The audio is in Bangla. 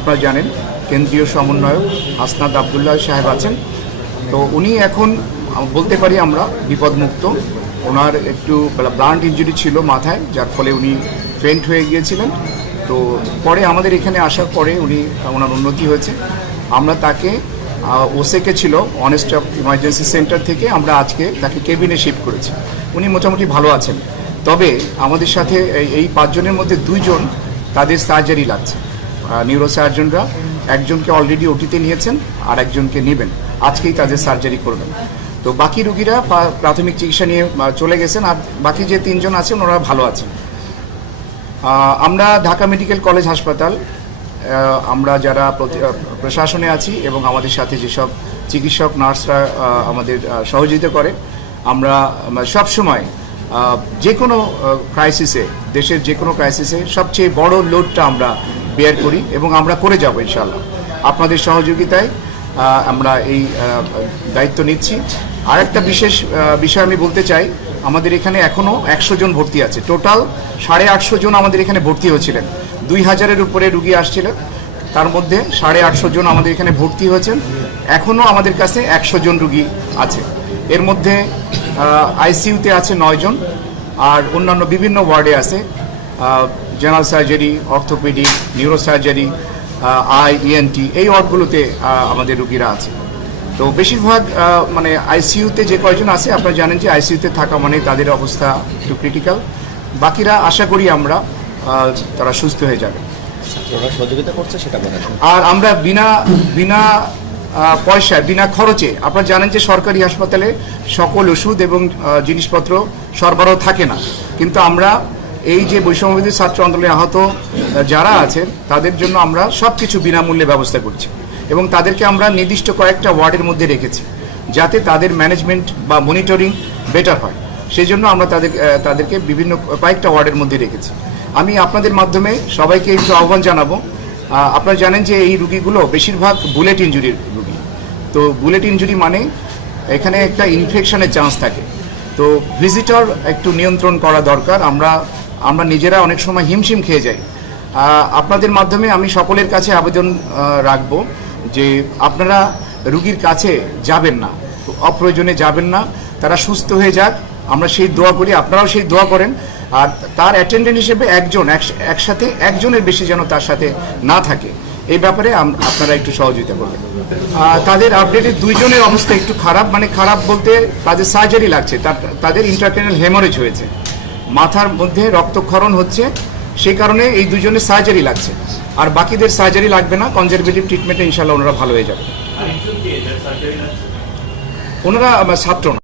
আপনারা জানেন কেন্দ্রীয় সমন্বয়ক হাসনাত আবদুল্লাহ সাহেব আছেন। তো উনি এখন বলতে পারি আমরা বিপদমুক্ত। ওনার একটু ব্লান্ট ইনজুরি ছিল মাথায়, যার ফলে উনি ফেন্ট হয়ে গিয়েছিলেন। তো পরে আমাদের এখানে আসার পরে ওনার উন্নতি হয়েছে। আমরা তাকে ওসেকে ছিল অন স্টপ ইমার্জেন্সি সেন্টার থেকে আমরা আজকে তাকে কেবিনে শিফট করেছি। উনি মোটামুটি ভালো আছেন। তবে আমাদের সাথে এই 5 জনের মধ্যে 2 জন তাদের সার্জারি লাগছে। নিউরো সার্জনরা একজনকে অলরেডি ওটিতে নিয়েছেন, আর একজনকে নেবেন, আজকেই তাদের সার্জারি করবেন। তো বাকি রোগীরা প্রাথমিক চিকিৎসা নিয়ে চলে গেছেন, আর বাকি যে 3 জন আছেন ওনারা ভালো আছেন। আমরা ঢাকা মেডিকেল কলেজ হাসপাতাল আমরা যারা প্রশাসনে আছি এবং আমাদের সাথে যেসব চিকিৎসক নার্সরা আমাদের সহযোগিতা করে, আমরা সবসময় যে কোনো ক্রাইসিসে, দেশের যে কোনো ক্রাইসিসে সবচেয়ে বড় লোডটা আমরা বেয়ার করি এবং আমরা করে যাব ইনশাআল্লাহ। আপনাদের সহযোগিতায় আমরা এই দায়িত্ব নিচ্ছি। আর একটা বিশেষ বিষয় আমি বলতে চাই, আমাদের এখানে এখনও 100 জন ভর্তি আছে। টোটাল 850 জন আমাদের এখানে ভর্তি হয়েছিলেন। 2000-এর উপরে রুগী আসছিলেন, তার মধ্যে 850 জন আমাদের এখানে ভর্তি হয়েছেন। এখনও আমাদের কাছে 100 জন রুগী আছে। এর মধ্যে আইসিইউতে আছে 9 জন, আর অন্যান্য বিভিন্ন ওয়ার্ডে আছে general surgery, orthopaedic, neuro surgery, ENT, এই ওয়ার্ডগুলোতে আমাদের রুগীরা আছে। তো বেশিরভাগ মানে আইসিইউতে যে কয়জন আছে, আপনারা জানেন যে আইসিইউতে থাকা মানে তাদের অবস্থা একটু ক্রিটিক্যাল। বাকিরা আশা করি আমরা তারা সুস্থ হয়ে যাবে। সহযোগিতা করছে সেটা বলেন। আর আমরা বিনা পয়সায়, বিনা খরচে, আপনারা জানেন যে সরকারি হাসপাতালে সকল ওষুধ এবং জিনিসপত্র সরবরাহ থাকে না, কিন্তু আমরা এই যে বৈষম্যবিরোধী ছাত্র আন্দোলনে আহত যারা আছেন তাদের জন্য আমরা সব কিছু বিনামূল্যে ব্যবস্থা করছি এবং তাদেরকে আমরা নির্দিষ্ট কয়েকটা ওয়ার্ডের মধ্যে রেখেছি যাতে তাদের ম্যানেজমেন্ট বা মনিটরিং বেটার হয়। সেই জন্য আমরা তাদেরকে বিভিন্ন কয়েকটা ওয়ার্ডের মধ্যে রেখেছি। আমি আপনাদের মাধ্যমে সবাইকে একটু আহ্বান জানাবো। আপনারা জানেন যে এই রুগীগুলো বেশিরভাগ বুলেট ইনজুরির রুগী। তো বুলেট ইনজুরি মানে এখানে একটা ইনফেকশনের চান্স থাকে। তো ভিজিটর একটু নিয়ন্ত্রণ করা দরকার। আমরা নিজেরা অনেক সময় হিমশিম খেয়ে যাই। আপনাদের মাধ্যমে আমি সকলের কাছে আবেদন রাখবো যে আপনারা রুগীর কাছে যাবেন না, অপ্রয়োজনে যাবেন না। তারা সুস্থ হয়ে যাক, আমরা সেই দোয়া করি, আপনারাও সেই দোয়া করেন। আর তার অ্যাটেন্ডেন্ট হিসেবে একসাথে একজনের বেশি যেন তার সাথে না থাকে, এই ব্যাপারে আপনারা একটু সহযোগিতা করবেন। তাদের আপডেটে 2 জনের অবস্থা একটু খারাপ, মানে খারাপ বলতে তাদের সার্জারি লাগছে, তাদের ইন্ট্রাক্রেনিয়াল হেমোরেজ হয়েছে, মাথার মধ্যে রক্তক্ষরণ হচ্ছে, সেই কারণে এই 2 জনের সার্জারি লাগছে। আর বাকিদের সার্জারি লাগবে না, কনজারভেটিভ ট্রিটমেন্টে ইনশাল্লাহ ওনারা ভালো হয়ে যাবে। ওনারা ছাত্র না।